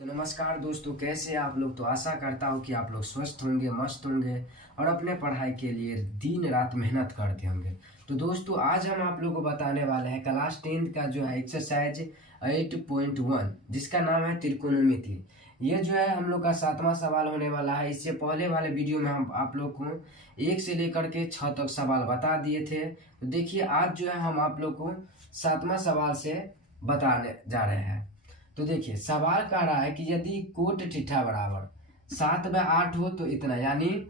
तो नमस्कार दोस्तों, कैसे आप लोग। तो आशा करता हूँ कि आप लोग स्वस्थ होंगे, मस्त होंगे और अपने पढ़ाई के लिए दिन रात मेहनत करते होंगे। तो दोस्तों, आज हम आप लोग को बताने वाले हैं क्लास 10th का जो है एक्सरसाइज 8.1, जिसका नाम है त्रिकोणमिति। ये जो है हम लोग का 7वां सवाल होने वाला है। इससे पहले वाले वीडियो में हम आप लोग को 1 से लेकर के 6 तक सवाल बता दिए थे। तो देखिए, आज जो है हम आप लोग को 7वां सवाल से बताने जा रहे हैं। तो देखिए, सवाल कह रहा है कि यदि कोट थीटा बराबर 7/8 हो तो इतना, यानी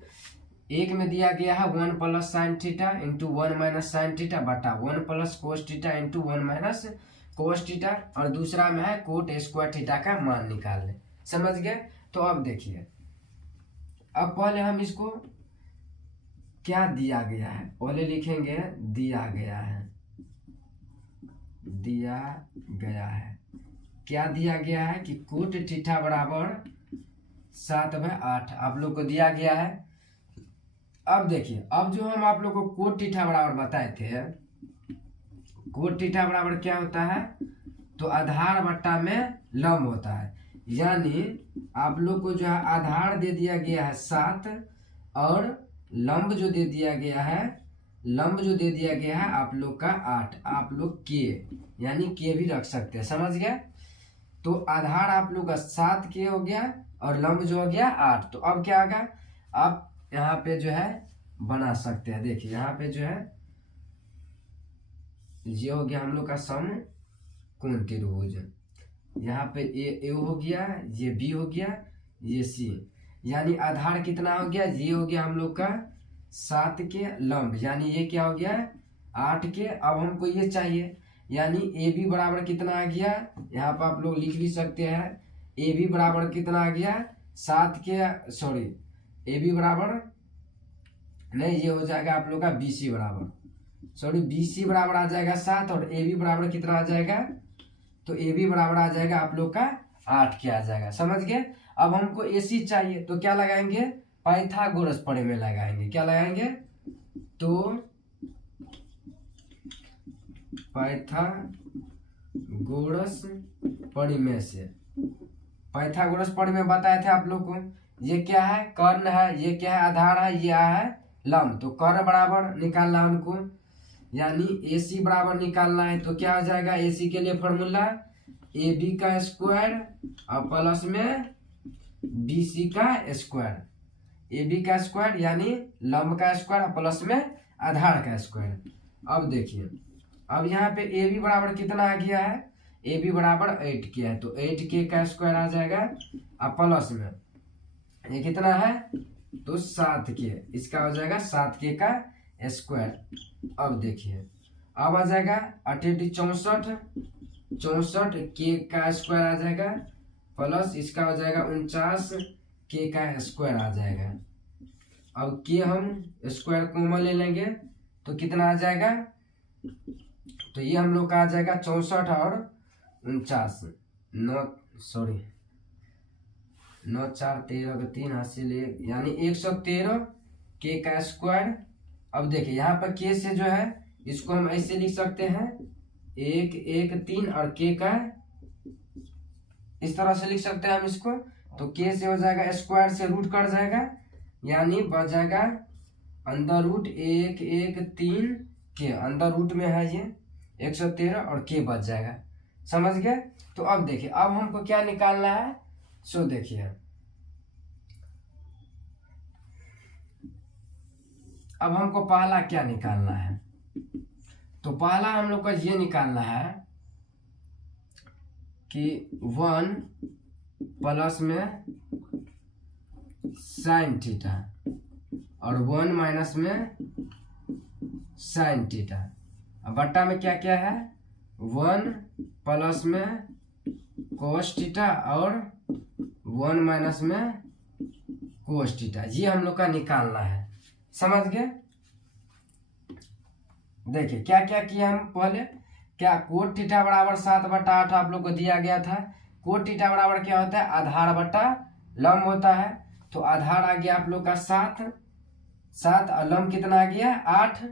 एक में दिया गया है 1 plus sine theta into 1 minus sine theta बटा 1 plus cos theta into 1 minus cos theta, और दूसरा में है कोट स्क्वायर थीटा का मान निकाल ले। समझ गए। तो अब देखिए, अब पहले हम इसको क्या दिया गया है पहले लिखेंगे। दिया गया है क्या दिया गया है कि कोट थीटा बराबर 7/8 आप लोग को दिया गया है। अब देखिए, अब जो हम आप लोग को कोट थीटा बराबर बताए थे, कोट थीटा बराबर क्या होता है, तो आधार बट्टा में लंब होता है। यानी आप लोग को जो है आधार दे दिया गया है 7 और लंब जो दे दिया गया है आप लोग का 8। आप लोग के यानी के भी रख सकते हैं। समझ गए। तो आधार आप लोग का 7 के हो गया और लंब जो हो गया 8। तो अब क्या होगा, आप यहाँ पे जो है बना सकते हैं। देखिए, यहाँ पे जो है ये हो गया हम लोग का समकोण त्रिभुज। यहाँ पे ए हो गया, ये बी हो गया, ये सी। यानी आधार कितना हो गया, ये हो गया हम लोग का 7 के लंब, यानी ये क्या हो गया 8 के। अब हमको ये चाहिए, यानी ए बी बराबर कितना आ गया, यहाँ पर आप लोग लिख भी सकते हैं। ए बी बराबर कितना आ गया 7 के, सॉरी ए बी बराबर नहीं, ये हो जाएगा आप लोग का बी सी बराबर, सॉरी बी सी बराबर आ जाएगा 7 और ए बी बराबर कितना आ जाएगा, तो ए बी बराबर आ जाएगा आप लोग का 8 के आ जाएगा। समझ गए। अब हमको ए सी चाहिए तो क्या लगाएंगे, पाइथागोरस प्रमेय लगाएंगे। क्या लगाएंगे, तो पाइथागोरस प्रमेय से। पाइथागोरस प्रमेय बताए थे आप लोग को। ये क्या है, कर्ण है, ये क्या है, आधार है, ये है लंब। तो कर्ण बराबर निकालना हमको, यानी ए सी बराबर निकालना है। तो क्या हो जाएगा, ए सी के लिए फॉर्मूला ए बी का स्क्वायर और प्लस में बी सी का स्क्वायर। ए बी का स्क्वायर यानी लंब का स्क्वायर और प्लस में आधार का स्क्वायर। अब देखिए, अब यहाँ पे ए बी बराबर कितना आ गया है, ए बी बराबर 8 के है, तो 8 के का स्क्वायर आ जाएगा और प्लस में ये कितना है, तो 7 के, इसका हो जाएगा 7 के का स्क्वायर। अब देखिए, अब आ जाएगा 8 64 के का स्क्वायर आ जाएगा, प्लस इसका हो जाएगा 49 के का स्क्वायर आ जाएगा। अब के हम स्क्वायर कॉमन ले लेंगे तो कितना आ जाएगा, तो ये हम लोग का आ जाएगा 64 और 49, 9 4 13 3 हासिल, यानी 113 के का स्क्वायर। अब देखिए, यहाँ पर के से जो है इसको हम ऐसे लिख सकते हैं 1 1 3 और के का इस तरह से लिख सकते हैं हम इसको। तो के से हो जाएगा स्क्वायर से रूट कट जाएगा, यानी बच जाएगा अंदर रूट 1 1 3 के, अंदर रूट में है ये 113 और के बच जाएगा। समझ गए। तो अब देखिए, अब हमको क्या निकालना है, सो देखिए, अब हमको पहला क्या निकालना है, तो पहला हम लोग का ये निकालना है कि 1 प्लस में साइन थीटा और 1 माइनस में साइन थीटा, बट्टा में क्या क्या है 1 प्लस में कोस थीटा और 1 माइनस में कोस थीटा। ये हम लोग का निकालना है। समझ गए। देखिए क्या क्या किया हम पहले, क्या कोट थीटा बराबर 7/8 आप लोग को दिया गया था। कोट थीटा बराबर क्या होता है, आधार बट्टा लंब होता है। तो आधार आ गया आप लोग का 7 और लंब कितना आ गया 8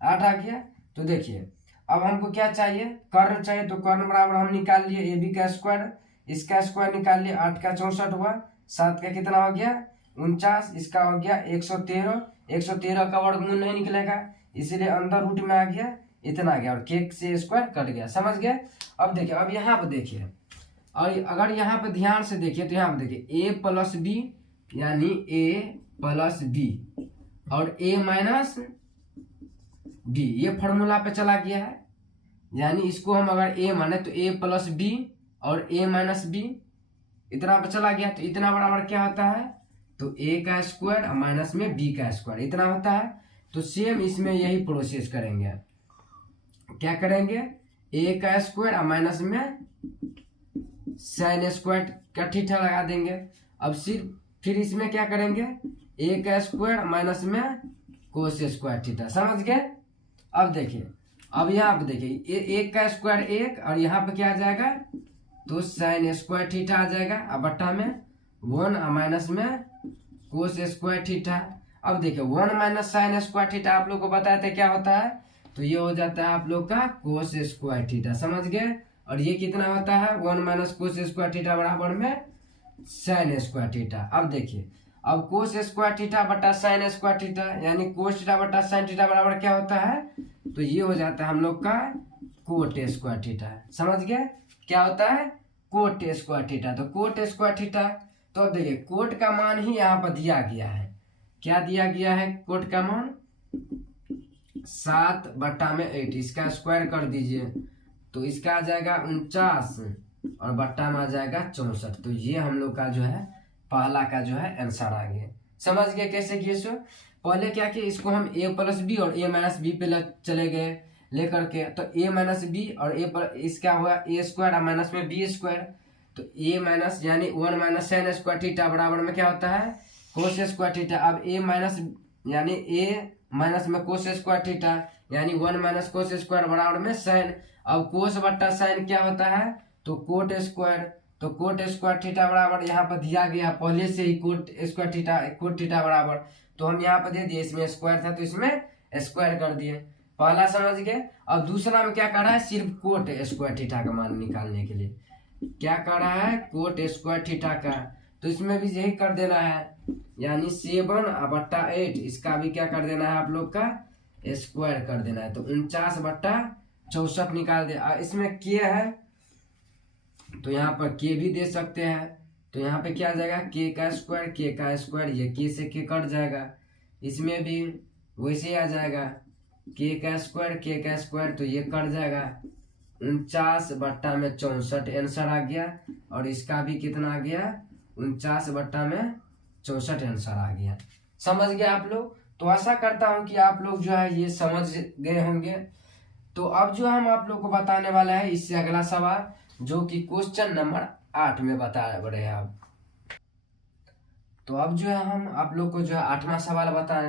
आ गया। तो देखिए, अब हमको क्या चाहिए, कर्ण चाहिए। तो कर्ण बराबर हम निकाल लिए ए बी का स्क्वायर, इसका स्क्वायर निकाल लिया, 8 का 64 हुआ, 7 का कितना हो गया 49, इसका हो गया 113, 113 का वर्गमूल नहीं निकलेगा इसीलिए अंदर रूट में आ गया इतना आ गया और के से स्क्वायर कट गया। समझ गए। अब देखिए, अब यहाँ पे देखिए, और अगर यहाँ पे ध्यान से देखिए तो यहाँ पे देखिए a प्लस बी यानी a प्लस बी और a माइनस बी, ये फॉर्मूला पे चला गया है। यानी इसको हम अगर a माने तो a प्लस बी और a माइनस बी इतना पे चला गया, तो इतना बराबर क्या होता है, तो a का स्क्वायर और माइनस में b का स्क्वायर इतना होता है। तो सेम इसमें यही प्रोसेस करेंगे, क्या करेंगे, a का स्क्वायर और माइनस में साइन स्क्वायर का थीटा लगा देंगे। अब फिर इसमें क्या करेंगे, a का स्क्वायर माइनस में कोस स्क्वायर थीटा। समझ गए। अब देखिए, अब यहाँ पे देखिए, एक का स्क्वायर एक और यहाँ पे क्या आ जाएगा, तो साइन स्क्वायर थीटा आ जाएगा अब बट्टा में 1 और माइनस में कोस स्क्वायर थीटा। अब देखिए 1 माइनस साइन स्क्वायर थीटा आप लोग को बताए थे क्या होता है, तो ये हो जाता है आप लोग का कोस स्क्वायर थीटा। समझ गए। और ये कितना होता है 1 माइनस कोस स्क्वायर थीटा बराबर में साइन स्क्वायर थीटा। अब देखिए, अब कोस स्क्वायर थीटा बटा साइन स्क्वायर थीटा यानी कोस थीटा बटा साइन थीटा बराबर क्या होता है, तो ये हो जाता है हम लोग का कोट स्क्वायर थीटा। समझ गए। क्या होता है, कोट स्क्वायर थीटा। तो कोट स्क्वायर थीटा, तो अब देखिए कोट का मान ही यहाँ पर दिया गया है। क्या दिया गया है, कोट का मान 7/8, इसका स्क्वायर कर दीजिए तो इसका आ जाएगा 49 और बट्टा में आ जाएगा 64। तो ये हम लोग का जो है पहला का जो है आंसर आ गया। समझ गए कैसे किए सो। पहले क्या किए, इसको हम a प्लस बी और a माइनस बी पे चले गए लेकर के, तो a माइनस बी और a पर इसका हुआ a स्क्वायर और माइनस में b स्क्वायर, तो a माइनस यानी 1 माइनस साइन स्क्वायर थीटा बराबर में क्या होता है कोस स्क्वायर थीटा। अब a माइनस यानी a माइनस में कोस स्क्वायर थीटा यानी 1 माइनस कोस स्क्वायर बराबर में साइन। अब कोस बट्टा साइन क्या होता है, तो कोट स्क्वायर। तो कोट स्क्वायर थीटा बराबर यहाँ पर दिया गया पहले से ही cot square theta, cot theta बराबर, तो हम यहाँ पर दे दिए, इसमें स्क्वायर था तो इसमें स्क्वायर कर दिए। पहला समझ गए। अब दूसरा में क्या कर रहा है, सिर्फ कोट स्क्वायर थीटा का मान निकालने के लिए क्या कर रहा है, कोट स्क्वायर थीटा का, तो इसमें भी यही कर देना है यानी 7/8 इसका भी क्या कर देना है आप लोग का स्क्वायर कर देना है। तो 49/64 निकाल दे। इसमें के है तो यहाँ पर के भी दे सकते हैं, तो यहाँ पे क्या आ जाएगा के का स्क्वायर, ये के से के कट जाएगा, इसमें भी वैसे आ जाएगा के का स्क्वायर तो ये कट जाएगा 49/64 आंसर आ गया। और इसका भी कितना आ गया 49/64 आंसर आ गया। समझ गए आप लोग। तो आशा करता हूँ कि आप लोग जो है ये समझ गए होंगे। तो अब जो हम आप लोग को बताने वाला है इससे अगला सवाल, जो कि क्वेश्चन नंबर 8 में बता रहे हैं आप। तो अब जो है हम आप लोग को जो है 8वां सवाल बता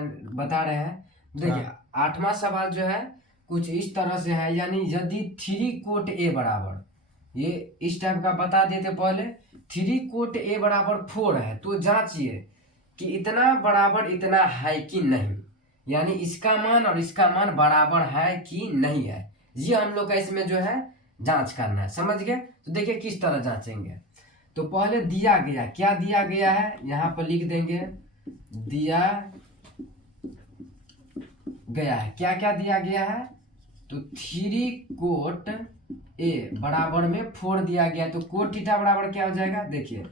रहे हैं। देखिए 8वां सवाल जो है कुछ इस तरह से है, यानी यदि 3 कोट a बराबर, ये इस टाइप का बता देते पहले, 3 कोट a बराबर 4 है तो जांचिए कि इतना बराबर इतना है कि नहीं, यानी इसका मान और इसका मान बराबर है कि नहीं है, ये हम लोग का इसमें जो है जांच करना है। समझ गए। तो देखिए किस तरह जांचेंगे। तो पहले दिया गया, क्या दिया गया है यहाँ पर लिख देंगे, दिया गया है, क्या क्या दिया गया है, तो 3 कोट a बराबर में 4 दिया गया। तो कोट थीटा बराबर क्या हो जाएगा, देखिए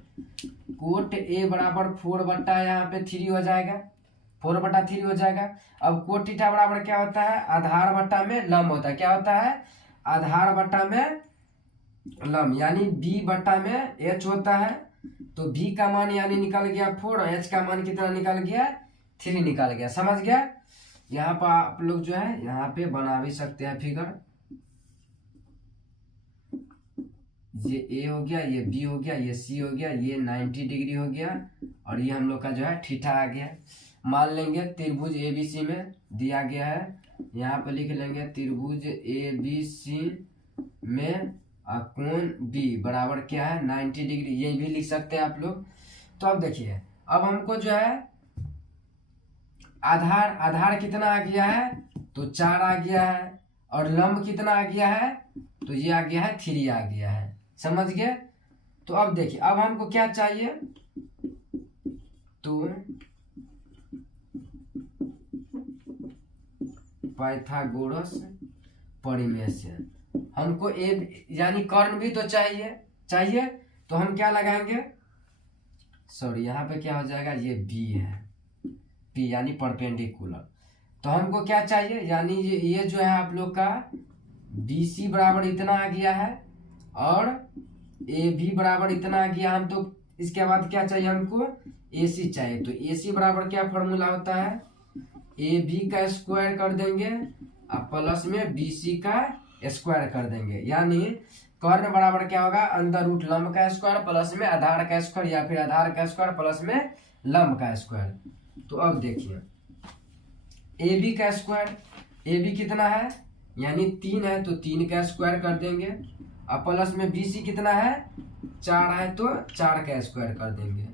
कोट a बराबर 4 बट्टा यहाँ पे 3 हो जाएगा, 4/3 हो जाएगा। अब कोट थीटा बराबर क्या होता है, आधार बट्टा में लंब होता है। क्या होता है, आधार बट्टा में लंब, यानी b बट्टा में h होता है। तो b का मान यानी निकल गया 4 और h का मान कितना निकल गया 3 निकल गया। समझ गया। यहाँ पर आप लोग जो है यहाँ पे बना भी सकते हैं फिगर, ये a हो गया, ये b हो गया, ये c हो गया, ये 90 डिग्री हो गया और ये हम लोग का जो है थीटा आ गया। मान लेंगे त्रिभुज ABC में दिया गया है, यहाँ पर लिख लेंगे त्रिभुज ABC में कोण B बराबर क्या है 90 डिग्री, ये भी लिख सकते हैं आप लोग। तो अब देखिए, अब हमको जो है आधार कितना आ गया है, तो 4 आ गया है, और लंब कितना आ गया है, तो ये आ गया है 3 आ गया है। समझ गए। तो अब देखिए अब हमको क्या चाहिए, तो पाइथागोरस परिमेय से हमको ए यानी कर्ण भी तो चाहिए तो हम क्या लगाएंगे, सॉरी यहाँ पे क्या हो जाएगा, ये बी है, पी यानी परपेंडिकुलर। तो हमको क्या चाहिए, यानी ये जो है आप लोग का बी सी बराबर इतना आ गया है और ए बी बराबर इतना आ गया। हम तो इसके बाद क्या चाहिए हमको, ए सी चाहिए। तो ए सी बराबर क्या फॉर्मूला होता है, ए बी का स्क्वायर कर देंगे और प्लस में बी सी का स्क्वायर कर देंगे, यानी कर्ण बराबर क्या होगा, अंदर रूट लंब का स्क्वायर प्लस में आधार का स्क्वायर या फिर आधार का स्क्वायर प्लस में लंब का स्क्वायर। तो अब देखिए ए बी का स्क्वायर, ए बी कितना है यानी 3 है तो 3 का स्क्वायर कर देंगे और प्लस में बी सी कितना है 4 है तो 4 का स्क्वायर कर देंगे।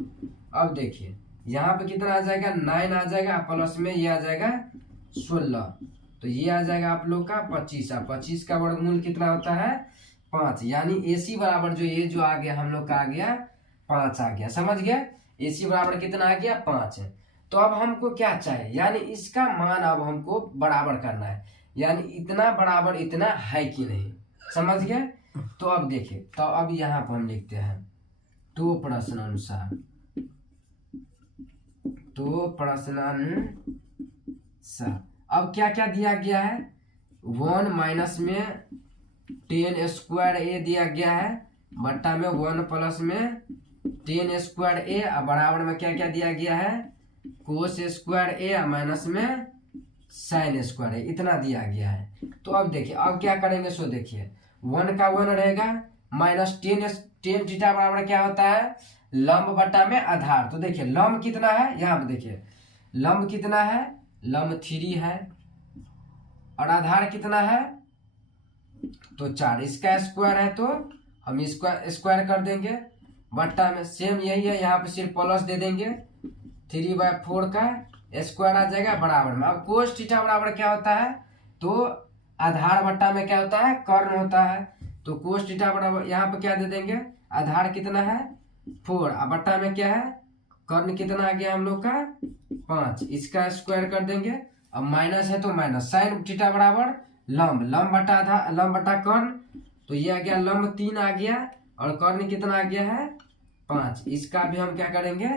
अब देखिए यहाँ पे कितना आ जाएगा 9 आ जाएगा प्लस में ये आ जाएगा 16, तो ये आ जाएगा आप लोग का 25। 25 का वर्गमूल कितना होता है 5, यानी ए सी बराबर जो ये जो आ गया हम लोग का आ गया 5 आ गया, समझ गए। ए सी बराबर कितना आ गया 5 है। तो अब हमको क्या चाहिए, यानी इसका मान अब हमको बराबर करना है, यानी इतना बराबर इतना है कि नहीं, समझ गए। तो अब देखिए तो अब यहाँ पर हम लिखते हैं तो प्रश्नानुसार, तो प्रश्नानुसार अब क्या क्या दिया गया है, 1 माइनस में 10 स्क्वायर ए दिया गया है बट्टा में 1 प्लस में 10 स्क्वायर ए बराबर में क्या क्या दिया गया है, कोस स्क्वायर ए माइनस में साइन स्क्वायर ए, इतना दिया गया है। तो अब देखिए अब क्या करेंगे, सो देखिए 1 का 1 रहेगा माइनस 10 थीटा बराबर क्या होता है लंब बट्टा में आधार। तो देखिए लंब कितना है, यहाँ पे देखिए लंब कितना है, लंब 3 है और आधार कितना है तो 4, इसका स्क्वायर है तो हम इसका स्क्वायर कर देंगे बट्टा में सेम यही है, यहाँ पे सिर्फ प्लस दे देंगे 3/4 का स्क्वायर आ जाएगा बराबर में। अब कोस थीटा बराबर क्या होता है, तो आधार बट्टा में क्या होता है कर्ण होता है, तो कोस थीटा बराबर यहाँ पे क्या दे देंगे, आधार कितना है 4 और बट्टा में क्या है कर्ण कितना आ गया हम लोग का 5, इसका स्क्वायर कर देंगे। अब माइनस है तो माइनस, साइन थीटा बराबर लंब बट्टा आधार लंब बट्टा कर्ण, तो ये आ गया लंब 3 आ गया और कर्ण कितना आ गया है 5, इसका भी हम क्या करेंगे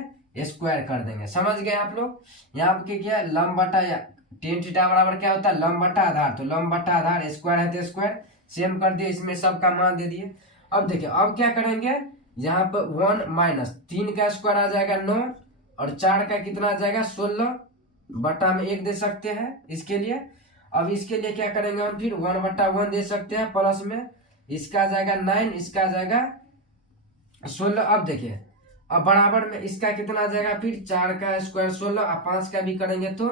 स्क्वायर कर देंगे, समझ गए आप लोग। यहाँ पे क्या है लंब बट्टा या 10 थीटा बराबर क्या होता है लंब बट्टा आधार, तो लंब बट्टा आधार स्क्वायर है तो स्क्वायर सेम कर दिए, इसमें सबका मान दे दिए। अब देखिए अब क्या करेंगे, यहाँ पर 1 माइनस 3 का स्क्वायर आ जाएगा 9 और 4 का कितना आ जाएगा 16 बट्टा में 1 दे सकते हैं इसके लिए। अब इसके लिए क्या करेंगे हम फिर 1/1 दे सकते हैं प्लस में, इसका आ जाएगा 9, इसका आ जाएगा 16। अब देखिए अब बराबर में इसका कितना आ जाएगा फिर 4 का स्क्वायर 16 और 5 का भी करेंगे तो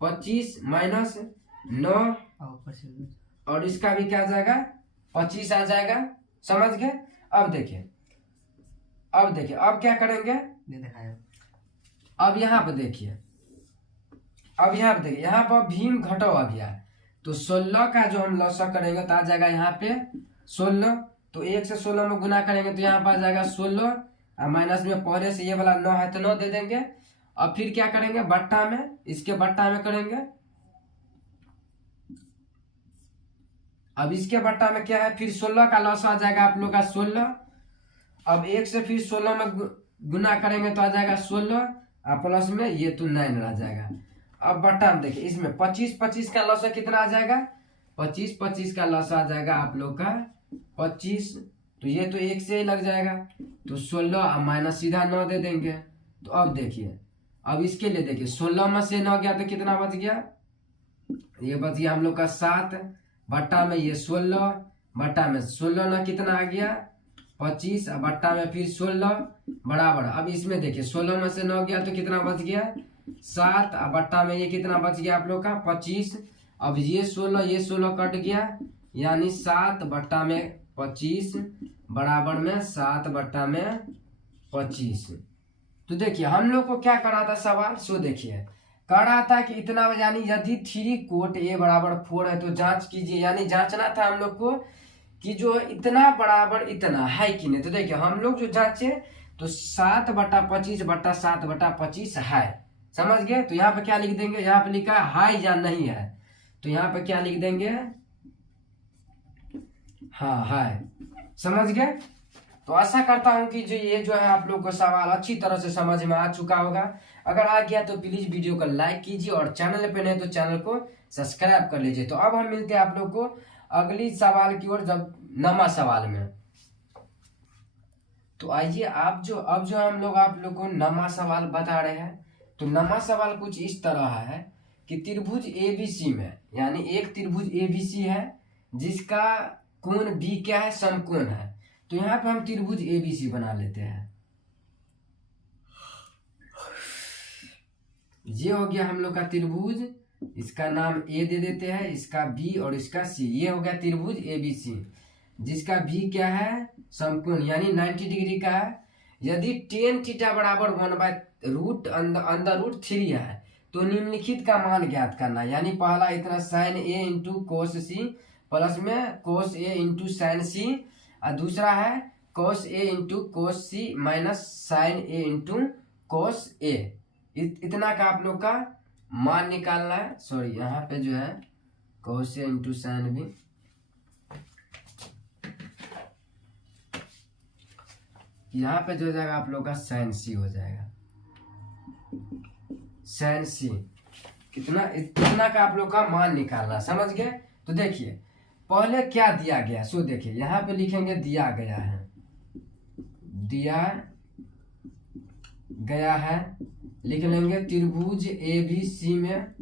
25 माइनस 9 और इसका भी क्या आ जाएगा 25 आ जाएगा, समझ गए। अब देखिए अब क्या करेंगे, अब यहाँ पे देखिए यहाँ पर भीम घटाव आ गया है, तो 16 का जो हम लॉसा करेंगे तो आ जाएगा यहाँ पे 16, तो 1 से 16 में गुना करेंगे तो यहाँ पर आ जाएगा 16 और माइनस में पहले से ये वाला 9 है तो 9 दे देंगे। अब फिर क्या करेंगे बट्टा में, इसके बट्टा में करेंगे, अब इसके बट्टा में क्या है फिर 16 का लॉस आ जाएगा आप लोग का 16। अब 1 से फिर 16 में गुना करेंगे तो आ जाएगा 16 और प्लस में ये तो 9 आ जाएगा। अब बट्टा में देखिए इसमें 25 का लॉस कितना आ जाएगा, 25 का लॉस आ जाएगा आप लोग का 25, तो ये तो 1 से ही लग जाएगा तो 16 और माइनस सीधा 9 दे देंगे। तो अब देखिए अब इसके लिए देखिए 16 में से 9 गया तो कितना बच गया, ये बच गया हम लोग का 7 बट्टा में ये 16 बट्टा में 16 ना कितना आ गया 25 और बट्टा में फिर 16 बराबर। अब इसमें देखिए 16 में से 9 गया तो कितना बच गया 7 और बट्टा में ये कितना बच गया आप लोग का 25। अब ये 16 कट गया यानी 7 बट्टा में 25 बराबर में 7 बट्टा में 25। तो देखिए हम लोग को क्या करा था सवाल, सो देखिए कह रहा था कि इतना यानी यदि 3 कोट ए बराबर 4 है तो जांच कीजिए, यानी जांचना था हम लोग को कि जो इतना बराबर इतना है कि नहीं। तो देखिए हम लोग जो जांचे तो 7/25/7/25 है, समझ गए। तो यहाँ पे क्या लिख देंगे, यहाँ पे लिखा है या नहीं है, तो यहाँ पे क्या लिख देंगे, हाँ है, समझ गए। तो आशा करता हूँ कि जो ये जो है आप लोग को सवाल अच्छी तरह से समझ में आ चुका होगा। अगर आ गया तो प्लीज वीडियो को लाइक कीजिए और चैनल पे नहीं तो चैनल को सब्सक्राइब कर लीजिए। तो अब हम मिलते हैं आप लोग को अगली सवाल की ओर, जब नमा सवाल में। तो आइए अब जो हम लोग आप लोग को नमा सवाल बता रहे हैं। तो नमा सवाल कुछ इस तरह है कि त्रिभुज एबीसी में, यानी एक त्रिभुज एबीसी है जिसका कोण बी क्या है, समकोण है। तो यहाँ पे हम त्रिभुज एबीसी बना लेते हैं। ये हो गया हम लोग का त्रिभुज, इसका नाम ए दे देते हैं, इसका बी और इसका सी। ये हो गया त्रिभुज एबीसी जिसका बी क्या है, समकोण यानी 90 डिग्री का है। यदि tan थीटा बराबर 1/√3 है तो निम्नलिखित का मान ज्ञात करना। यानी पहला इतना sin a into cos C plus में cos a into sine C, और दूसरा है cos a into cos C minus sine a into cos a। इतना का आप लोग का मान निकालना है। सॉरी यहाँ पे जो है cos a into sign b, यहाँ पे जो हो जाएगा आप लोग का साइन सी हो जाएगा, साइन सी। इतना का आप लोग का मान निकालना, समझ गए। तो देखिए पहले क्या दिया गया, सो देखिए यहाँ पे लिखेंगे दिया गया है, लिख लेंगे त्रिभुज ए बी सी में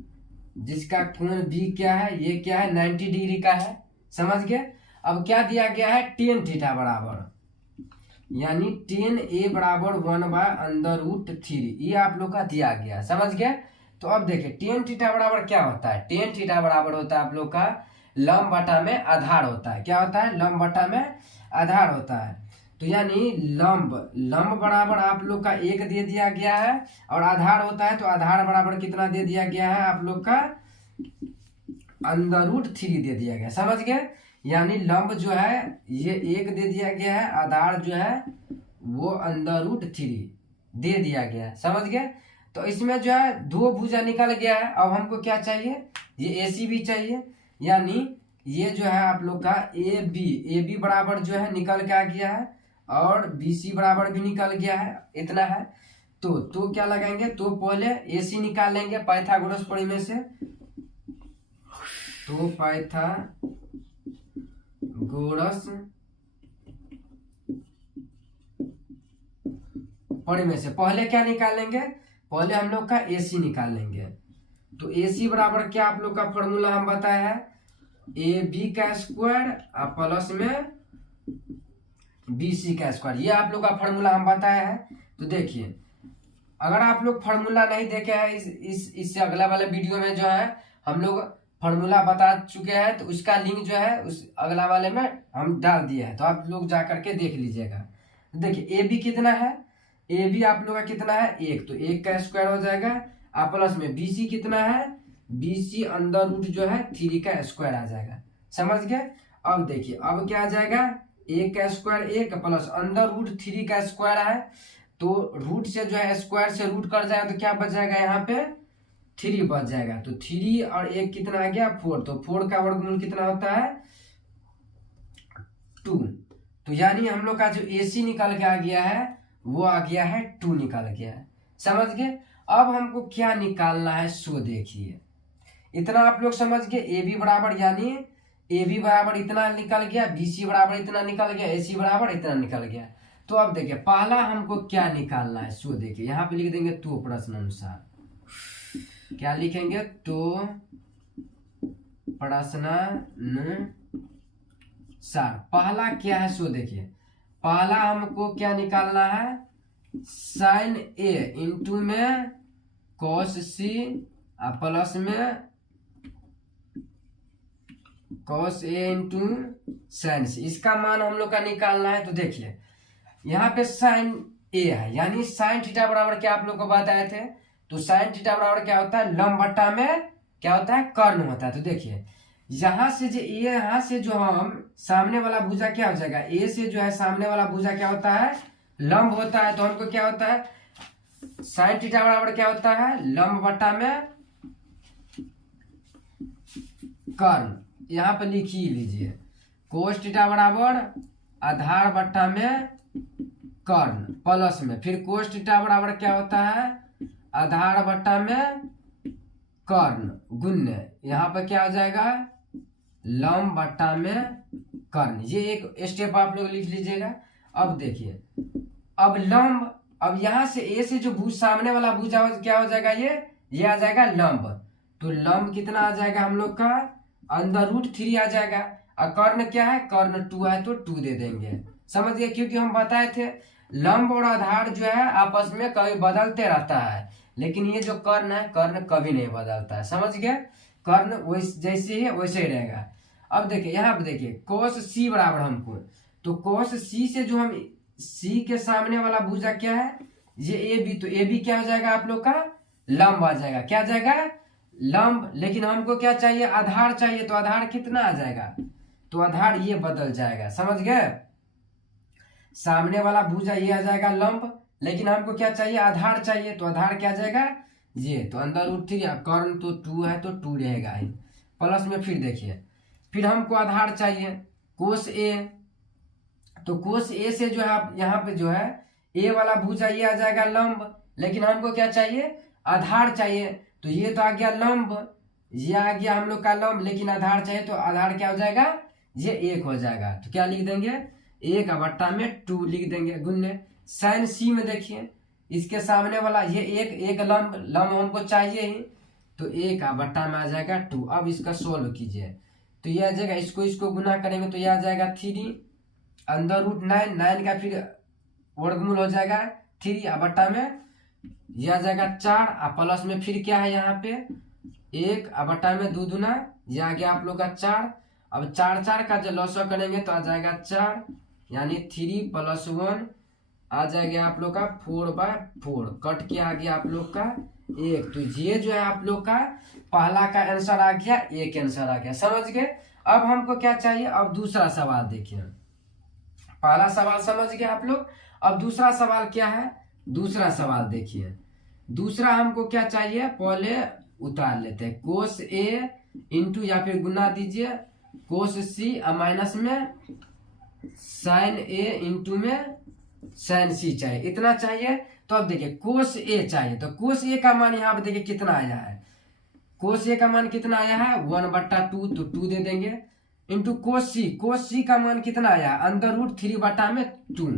जिसका कोण बी क्या है, ये क्या है 90 डिग्री का है, समझ गए। अब क्या दिया गया है, tan थीटा बराबर, यानी tan a बराबर 1/√3, ये आप लोग का दिया गया, समझ गए। तो अब देखिए tan थीटा बराबर क्या होता है, tan थीटा बराबर होता है आप लोग का लंब बटा में आधार होता है। क्या होता है, लंब बटा में आधार होता है। तो यानी लंब बराबर आप लोग का 1 दे दिया गया है, और आधार होता है तो आधार बराबर कितना दे दिया गया है आप लोग का √3 दे दिया गया, समझ गए। यानी लंब जो है ये 1 दे दिया गया है, आधार जो है वो √3 दे दिया गया है, समझ गए। तो इसमें जो है 2 भुजा निकल गया है। अब हमको क्या चाहिए, ये AC भी चाहिए, यानी ये जो है आप लोग का AB बराबर जो है निकल के आ गया है, और BC बराबर भी निकल गया है, इतना है। तो क्या लगाएंगे, तो पहले AC निकाल लेंगे पाइथागोरस प्रमेय से। तो पाइथागोरस प्रमेय से पहले क्या निकालेंगे, पहले हम लोग का AC निकाल लेंगे। तो AC बराबर क्या आप लोग का फॉर्मूला हम बताया है, AB का स्क्वायर प्लस में BC का स्क्वायर, ये आप लोग का फॉर्मूला हम बताया है। तो देखिए अगर आप लोग फॉर्मूला नहीं देखे हैं, इससे अगला वाले वीडियो में जो है हम लोग फॉर्मूला बता चुके हैं, तो उसका लिंक जो है उस अगला वाले में हम डाल दिए हैं, तो आप लोग जा करके देख लीजिएगा। तो देखिए AB कितना है, AB आप लोग का कितना है 1, तो 1 का स्क्वायर हो जाएगा, प्लस में BC कितना है, BC √3 जो है 3 का स्क्वायर आ जाएगा, समझ गए। अब देखिए अब क्या आ जाएगा, 1 का स्क्वायर 1 प्लस √3 का स्क्वायर है, तो रूट से जो है स्क्वायर से रूट कर जाएगा, तो क्या बच जाएगा यहाँ पे 3 बच जाएगा। तो 3 और 1 कितना आ गया 4, तो 4 का वर्गमूल कितना होता है 2। तो यानी हम लोग का जो AC निकल के आ गया है वो आ गया है 2 निकल गया है, समझ गए। अब हमको क्या निकालना है, सो देखिए इतना आप लोग समझ गए। AB बराबर यानी AB बराबर इतना निकल गया, BC बराबर इतना निकल गया, AC बराबर इतना निकल गया। तो अब देखिए पहला हमको क्या निकालना है, सो देखिए यहाँ पे लिख देंगे तो प्रश्न अनुसार क्या लिखेंगे, तो प्रश्नानुसार पहला क्या है, सो देखिए पहला हमको क्या निकालना है, साइन A इंटू में cos C प्लस में cos A into sign C, इसका मान हम लोग का निकालना है। तो देखिए यहाँ पे साइन A है, यानी साइन थीटा बराबर क्या आप लोग को बताए थे, तो साइन थीटा बराबर क्या होता है, लंब बटा में क्या होता है, कर्ण होता है। तो देखिए यहाँ से जो ये यहाँ से जो हम सामने वाला भुजा क्या हो जाएगा, ए से जो है सामने वाला भुजा क्या होता है, लंब होता है। तो हमको क्या होता है, साइन थीटा बराबर क्या होता है, लंब बटा में कर्ण। यहाँ पे लिख ही लीजिए, कोस थीटा बराबर आधार बट्टा में कर्ण प्लस में, फिर कोस थीटा बराबर क्या होता है, आधार बट्टा में कर्ण गुण्य, यहाँ पर क्या हो जाएगा, लंब बट्टा में कर्ण। ये एक स्टेप आप लोग लिख लीजिएगा। अब देखिए, अब लंब, अब यहाँ से ए से जो भुज सामने वाला भुजा क्या हो जाएगा, ये आ जाएगा लंब। तो लंब कितना आ जाएगा हम लोग का, अंदर रूट 3 आ जाएगा। और कर्ण क्या है, कर्ण 2 है तो 2 दे देंगे। समझ गए, क्योंकि हम बताए थे लंब और आधार जो है आपस में कभी बदलते रहता है, लेकिन ये जो कर्ण है, कर्ण कभी नहीं बदलता है। समझ गए, कर्ण वैसे जैसे ही वैसे ही रहेगा। अब देखिए यहाँ पे देखिए, कोस सी बराबर हमको, तो कोस सी से जो हम सी के सामने वाला भुजा क्या है, ये ए बी, तो ए बी क्या हो जाएगा आप लोग का, लंब आ जाएगा। क्या आ जाएगा, लंब। लेकिन हमको क्या चाहिए, आधार चाहिए, तो आधार कितना आ जाएगा, तो आधार ये बदल जाएगा। समझ गए, सामने वाला भुजा ये आ जाएगा लंब, लेकिन हमको क्या चाहिए, आधार चाहिए, तो आधार क्या आ जाएगा, ये। तो अंदर रूट 3, कर्ण तो 2 है तो 2 रहेगा ही प्लस में। फिर देखिए, फिर हमको आधार चाहिए कोस ए, तो कोस ए से जो है आप यहाँ पे जो है ए वाला भुजा ये आ जाएगा लंब, लेकिन हमको क्या चाहिए, आधार चाहिए। तो ये तो आ गया लंब, ये आ गया हम लोग का लंब, लेकिन आधार चाहिए, तो आधार क्या हो जाएगा, ये 1 हो जाएगा। तो क्या लिख देंगे, 1 बट्टा में 2 लिख देंगे गुण्य। साइन सी में देखिए, इसके सामने वाला ये एक लंब हमको चाहिए ही, तो 1 बट्टा में आ जाएगा 2। अब इसका सोल्व कीजिए, तो ये आ जाएगा, इसको गुना करेंगे तो ये आ जाएगा 3 अंदर रूट 9 का फिर वर्गमूल हो जाएगा 3 बट्टा में ये आ जाएगा 4 प्लस में फिर क्या है यहाँ पे 1 बट्टा में 2 दूना, ये आ गया आप लोग का 4। अब 4 का जब लॉस करेंगे तो आ जाएगा 4, यानी 3 + 1 आ जाएगा आप लोग का 4/4, कट के आ गया आप लोग का 1। तो ये जो है आप लोग का पहला का आंसर आ गया, 1 आंसर आ गया। समझ गए। अब हमको क्या चाहिए, अब दूसरा सवाल देखिए, पहला सवाल समझ गए आप लोग। अब दूसरा सवाल क्या है, दूसरा सवाल देखिए, दूसरा हमको क्या चाहिए, पहले उतार लेते हैं, कोस ए इंटू या फिर गुना दीजिए कोस सी माइनस में साइन ए इंटू में साइन सी चाहिए, इतना चाहिए। तो अब देखिए कोस ए चाहिए, तो कोस ए का मान यहाँ पे देखिए कितना आया है, कोस ए का मान कितना आया है 1/2, तो 2 दे देंगे, इंटू कोस सी का मान कितना आया है, अंदर रूट 3/2,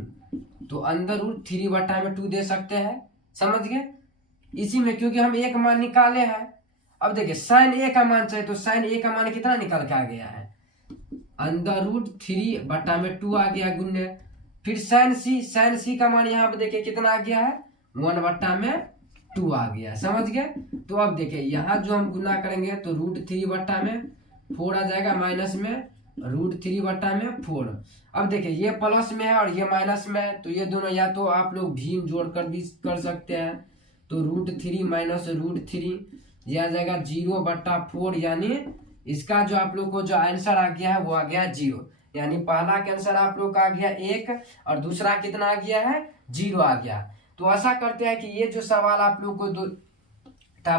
तो अंदर रूट 3/2 दे सकते हैं। समझ गए, इसी में क्योंकि हम एक मान निकाले हैं। अब देखिए साइन ए का मान चाहिए, तो साइन ए का मान कितना निकल के आ गया है, अंदर रूट 3/2 आ गया गुण्य। फिर साइन सी का मान यहाँ पे देखिए कितना आ गया है 1/2 आ गया। समझ गए। तो अब देखिए यहाँ जो हम गुना करेंगे तो रूट 3/4 आ जाएगा, माइनस में रूट 3/4। अब देखिए ये प्लस में है और ये माइनस में है, तो ये दोनों या तो आप लोग भीम जोड़ कर भी कर सकते हैं, तो रूट 3 माइनस रूट 3 ये आ जाएगा 0/4, यानी इसका जो आप लोग को जो आंसर आ गया है वो आ गया 0, यानी पहला का आंसर आप लोग का आ गया 1 और दूसरा कितना आ गया है 0 आ गया। तो आशा करते हैं कि ये जो सवाल आप लोग को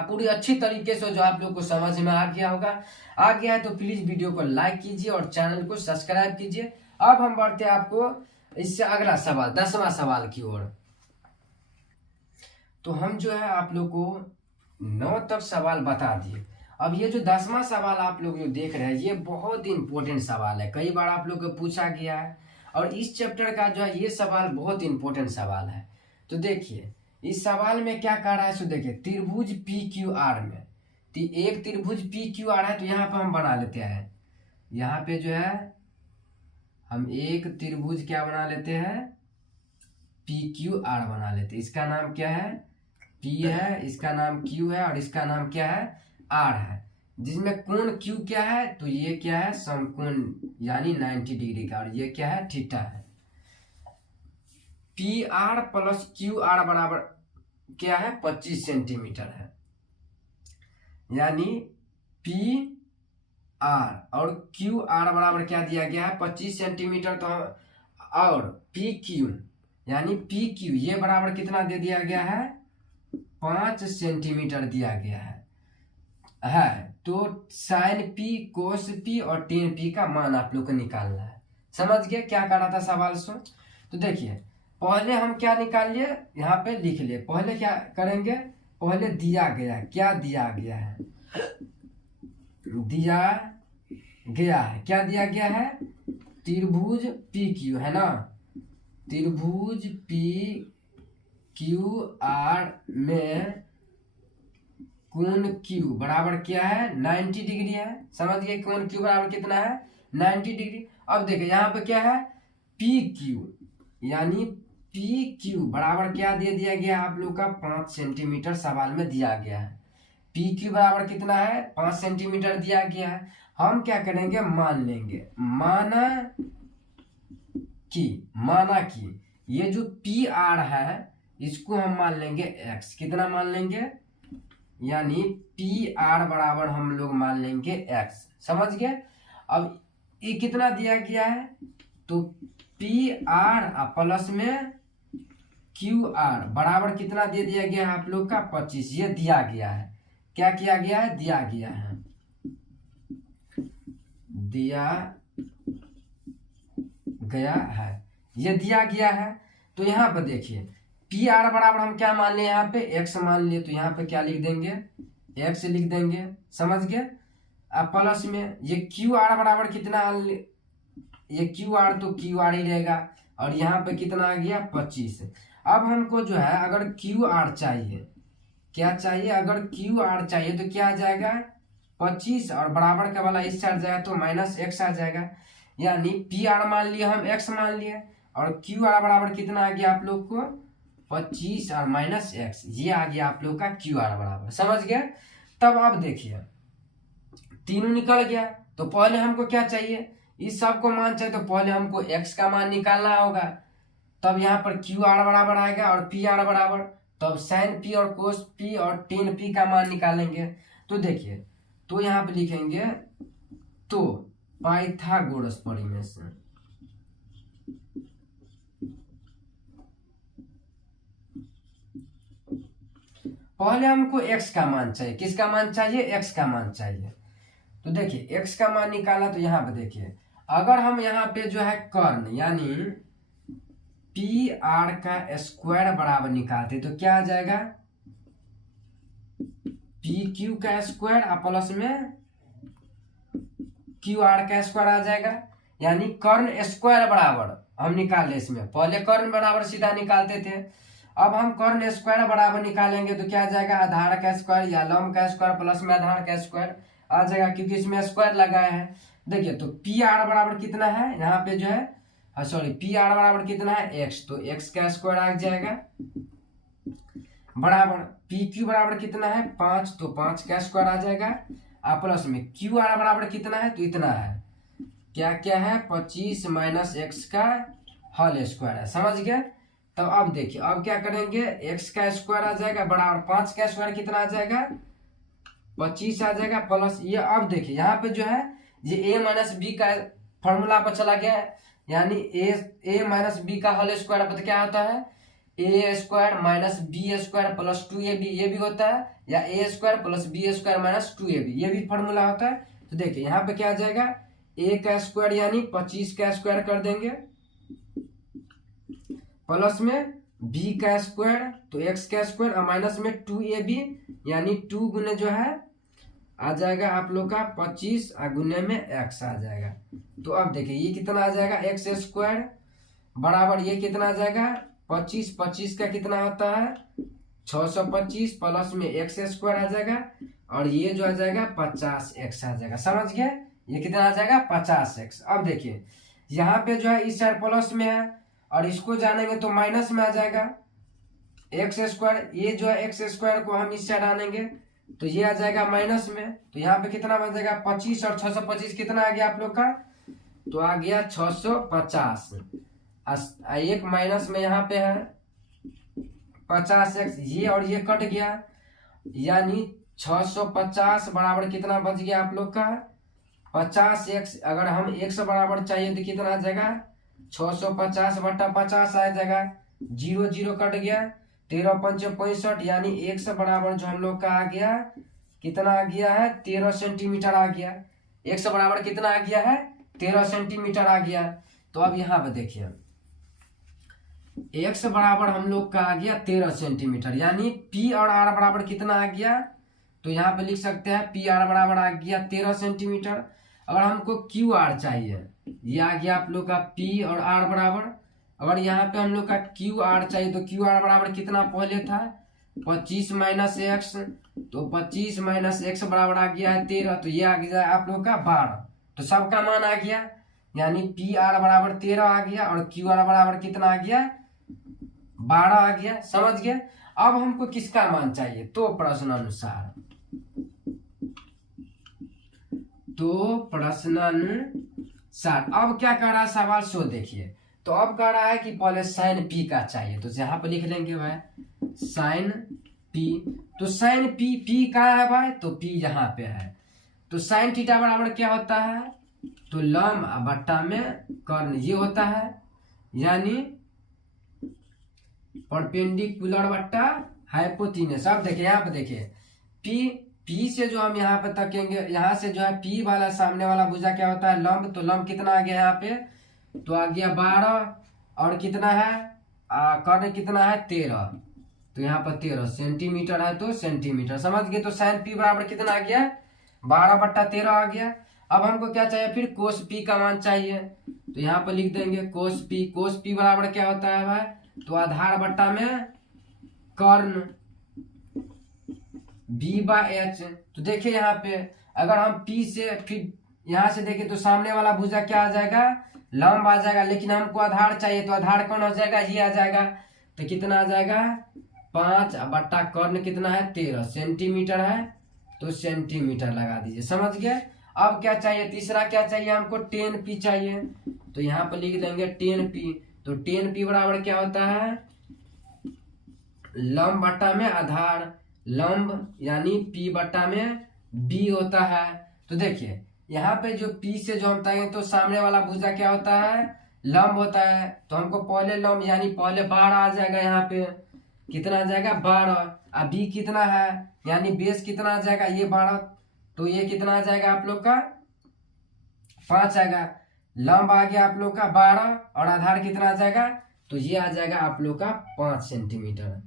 पूरी अच्छी तरीके से जो आप लोग को समझ में आ गया होगा। आ गया है तो प्लीज वीडियो को लाइक कीजिए और चैनल को सब्सक्राइब कीजिए। अब हम बढ़ते हैं आपको इससे अगला सवाल 10वां सवाल की ओर। तो हम जो है आप लोग को 9 तक सवाल बता दिए। अब ये जो 10वां सवाल आप लोग जो देख रहे हैं ये बहुत ही इंपॉर्टेंट सवाल है, कई बार आप लोग को पूछा गया है और इस चैप्टर का जो है ये सवाल बहुत इंपॉर्टेंट सवाल है। तो देखिए इस सवाल में क्या कह रहा है, सो देखिए त्रिभुज PQR में एक त्रिभुज PQR है, तो यहाँ पे हम बना लेते हैं, यहाँ पे जो है हम एक त्रिभुज क्या बना लेते हैं PQR बना लेते हैं। इसका नाम क्या है P है, इसका नाम Q है और इसका नाम क्या है R है, जिसमें कोण Q क्या है, तो ये क्या है समकोण यानी 90 डिग्री का, और ये क्या है थीटा है। PR + QR बराबर क्या है 25 सेंटीमीटर है, यानी P आर और क्यू आर बराबर क्या दिया गया है 25 सेंटीमीटर। तो और पी क्यू यानी पी क्यू ये बराबर कितना दे दिया गया है 5 सेंटीमीटर दिया गया है। तो साइन पी कोस पी और टेन पी का मान आप लोग को निकालना है। समझ गए क्या कर रहा था सवाल सुन। तो देखिए पहले हम क्या निकाल लिए यहाँ पे लिख लिए। पहले क्या करेंगे पहले दिया गया क्या दिया गया है क्या दिया गया है त्रिभुज पी क्यू है ना। त्रिभुज पी क्यू आर में कोण क्यू बराबर क्या है 90 डिग्री है। समझ गए कोण क्यू बराबर कितना है 90 डिग्री। अब देखिए यहाँ पे क्या है पी क्यू यानी पी क्यू बराबर क्या दे दिया गया आप लोग का 5 सेंटीमीटर सवाल में दिया गया है। पी क्यू बराबर कितना है 5 सेंटीमीटर दिया गया है। हम क्या करेंगे मान लेंगे माना कि ये जो पी आर है इसको हम मान लेंगे एक्स। कितना मान लेंगे यानी पी आर बराबर हम लोग मान लेंगे एक्स। समझ गए। अब ये कितना दिया गया है तो पी आर प्लस में क्यू आर बराबर कितना दे दिया गया है आप लोग का 25। ये दिया गया है क्या किया गया है दिया गया है ये दिया गया है। तो यहाँ पर देखिए पी आर बराबर हम क्या मान लिए यहाँ पे एक्स मान लिए। तो यहाँ पे क्या लिख देंगे एक्स लिख देंगे। समझ गए। अब प्लस में ये क्यू आर बराबर कितना ये क्यू आर तो क्यू आर ही रहेगा और यहाँ पे कितना आ गया 25। अब हमको जो है अगर क्यू आर चाहिए क्या चाहिए अगर क्यू आर चाहिए तो क्या आ जाएगा 25 और बराबर का वाला इससे आ जाएगा तो माइनस एक्स आ जाएगा। यानी पी आर मान लिए हम एक्स मान लिए और क्यू आर बराबर कितना आ गया आप लोग को 25 और माइनस एक्स ये आ गया आप लोग का क्यू आर बराबर। समझ गए। तब अब देखिए तीनों निकल गया। तो पहले हमको क्या चाहिए इस सब को मान चाहिए तो पहले हमको एक्स का मान निकालना होगा। तब यहाँ पर क्यू आर बराबर आएगा और पी आर बराबर तब साइन पी और कोस पी और टेन पी का मान निकालेंगे। तो देखिए तो यहाँ पे लिखेंगे तो पाइथागोरस प्रमेय से पहले हमको x का मान चाहिए। किसका मान चाहिए x का मान चाहिए। तो देखिए x का मान निकाला तो यहाँ पे देखिए अगर हम यहाँ पे जो है कर्ण यानी पी आर का स्क्वायर बराबर निकालते तो क्या आ जाएगा पी क्यू का स्क्वायर प्लस में क्यू आर का स्क्वायर आ जाएगा। यानी कर्ण स्क्वायर बराबर हम निकाल ले। इसमें पहले कर्ण बराबर सीधा निकालते थे। अब हम कर्ण स्क्वायर बराबर निकालेंगे तो क्या आ जाएगा आधार का स्क्वायर या लंब का स्क्वायर प्लस में आधार का स्क्वायर आ जाएगा क्योंकि इसमें स्क्वायर लगाया है। देखिए तो पी आर बराबर कितना है यहाँ पे जो है सॉरी पी आर बराबर कितना है एक्स। तो एक्स का स्क्वायर आ जाएगा बराबर पी क्यू बराबर कितना है 5 तो 5 का स्क्वायर आ जाएगा प्लस में क्यू आर बराबर कितना है तो इतना है क्या क्या है 25 माइनस एक्स का होल स्क्वायर है। समझ गए। तब अब देखिए अब क्या करेंगे एक्स का स्क्वायर आ जाएगा बराबर 5 का स्क्वायर कितना आ जाएगा 25 आ जाएगा प्लस ये। अब देखिए यहाँ पे जो है ये a माइनस बी का फॉर्मूला पर चला गया है। यानी a माइनस बी का होल स्क्वायर पता क्या होता है A square minus B square plus 2ab ये भी होता है या A square plus B square minus 2ab ये भी फॉर्मूला होता है। तो देखिए यहाँ पे क्या आ जाएगा a का स्क्वायर यानी 25 का स्क्वायर कर देंगे प्लस में b का स्क्वायर तो x का स्क्वायर और माइनस में 2ab यानी 2 गुने जो है आ जाएगा आप लोग का 25 और गुने में x आ जाएगा। तो अब देखिए ये कितना आ जाएगा x स्क्वायर बराबर ये कितना आ जाएगा 25 का कितना होता है 625 प्लस में x स्क्वायर आ जाएगा और ये जो आ जाएगा 50x आ जाएगा। समझ गए। ये कितना आ जाएगा 50x। अब देखिए यहाँ पे जो है इस साइड प्लस में है और इसको जानेंगे तो माइनस में आ जाएगा एक्स स्क्वायर। ये जो है एक्स स्क्वायर को हम इस साइड आनेंगे तो ये आ जाएगा माइनस में। तो यहाँ पे कितना बन जाएगा 25 और 625 कितना आ गया आप लोग का तो आ गया 650। एक माइनस में यहाँ पे है 50x ये और ये कट गया यानी 650 बराबर कितना बच गया आप लोग का 50x, अगर हम x बराबर चाहिए तो कितना आ जाएगा 650 बटा 50 आ जाएगा, 0 0 कट गया, 13 पंच 65, यानी x बराबर जो हम लोग का आ गया कितना आ गया है 13 सेंटीमीटर आ गया। x बराबर कितना आ गया है 13 सेंटीमीटर आ गया। तो अब यहाँ पे देखिए x बराबर हम लोग का आ गया 13 सेंटीमीटर, यानी p और r बराबर कितना आ गया, तो यहाँ पे लिख सकते हैं पी आर बराबर आ गया 13 सेंटीमीटर। अगर हमको क्यू आर चाहिए, ये आ गया आप लोग का पी और आर बराबर। अगर यहाँ पे हम लोग का क्यू आर चाहिए तो क्यू आर बराबर कितना पहले था 25 माइनस एक्स, तो 25 माइनस एक्स बराबर आ गया है 13, तो ये आ गया आप लोग का 12। तो सबका मान आ गया, यानी पी आर बराबर 13 आ गया और क्यू आर बराबर कितना आ गया 12 आ गया। समझ गए। अब हमको किसका मान चाहिए, तो प्रश्नानुसार, अब क्या कर रहा है सवाल सो देखिए। तो अब कह रहा है कि पहले साइन पी का चाहिए, तो यहाँ पे लिख लेंगे भाई साइन पी। तो साइन पी, पी कहाँ है भाई, तो पी यहाँ पे है। तो साइन थीटा बराबर क्या होता है, तो लंब बट्टा में कर्ण, ये होता है, यानी परपेंडिकुलर बट्टा हाइपोटेन्यूस। अब देखिए यहाँ पे देखिए पी से जो हम यहाँ पे तकेंगे, यहाँ से जो है पी वाला सामने वाला भुजा क्या होता है लंब, तो लंब कितना आ गया यहाँ पे, तो आ गया 12, और कितना है कर्ण कितना है 13, तो यहाँ पर 13 सेंटीमीटर है तो सेंटीमीटर। समझ गए। तो साइन पी बराबर कितना आ गया 12 बट्टा 13 आ गया। अब हमको क्या चाहिए फिर कोस पी का मान चाहिए, तो यहाँ पर लिख देंगे कोस पी। कोस पी बराबर क्या होता है भाई, तो आधार बट्टा में कर्ण b/h। तो देखिए यहाँ पे अगर हम p से फिर यहाँ से देखें तो सामने वाला भुजा क्या आ जाएगा लंब आ जाएगा, लेकिन हमको आधार चाहिए, तो आधार कौन हो जाएगा ये आ जाएगा, तो कितना आ जाएगा 5 बट्टा कर्ण कितना है 13 सेंटीमीटर है, तो सेंटीमीटर लगा दीजिए। समझ गए। अब क्या चाहिए तीसरा, क्या चाहिए हमको 10p चाहिए, तो यहाँ पर लिख देंगे 10p। तो 10p बराबर क्या होता है लंब बट्टा में आधार, लंब यानी p बट्टा में b होता है। तो देखिए यहाँ पे जो p से जो हम तय तो सामने वाला भुजा क्या होता है लंब होता है, तो हमको पहले लंब यानी पहले 12 आ जाएगा, यहाँ पे कितना आ जाएगा 12, अब b कितना है यानी बेस कितना आ जाएगा ये 12, तो ये कितना आ जाएगा आप लोग का 5 आएगा। लंब आ गया आप लोग का 12 और आधार कितना आ जाएगा, तो ये आ जाएगा आप लोग का 5 सेंटीमीटर,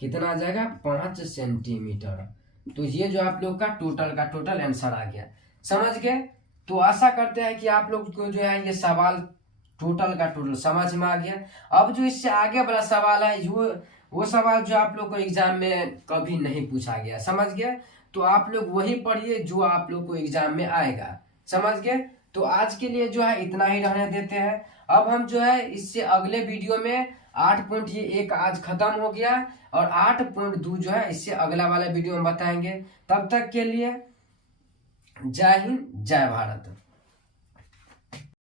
कितना आ जाएगा 5 सेंटीमीटर। तो ये जो आप लोग का टोटल आंसर आ गया। समझ गए। तो आशा करते हैं कि आप लोग को जो है ये सवाल टोटल समझ में आ गया। अब जो इससे आगे वाला सवाल है वो सवाल जो आप लोग को एग्जाम में कभी नहीं पूछा गया। समझ गए। तो आप लोग वही पढ़िए जो आप लोग को एग्जाम में आएगा। समझ गए। तो आज के लिए जो है इतना ही रहने देते हैं। अब हम जो है इससे अगले वीडियो में 8.1 आज खत्म हो गया और 8.2 जो है इससे अगला वाला वीडियो में बताएंगे। तब तक के लिए जय हिंद जय भारत।